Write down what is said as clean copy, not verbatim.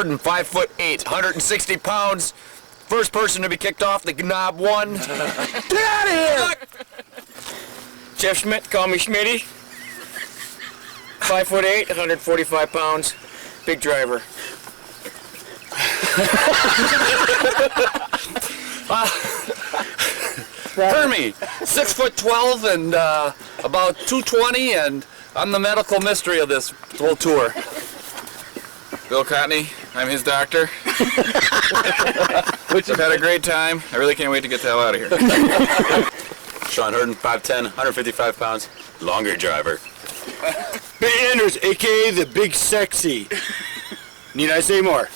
Burden 5'8", 160 pounds. First person to be kicked off the Knob 1. Get out of here! Jeff Schmidt, call me Schmitty. 5'8", 145 pounds. Big driver. Hermie, 6'12" and about 220, and I'm the medical mystery of this whole tour. Bill Cotney, I'm his doctor. I've had a great time. I really can't wait to get the hell out of here. Sean Herden, 5'10", 155 pounds. Longer driver. Billy Anders, a.k.a. the Big Sexy. Need I say more?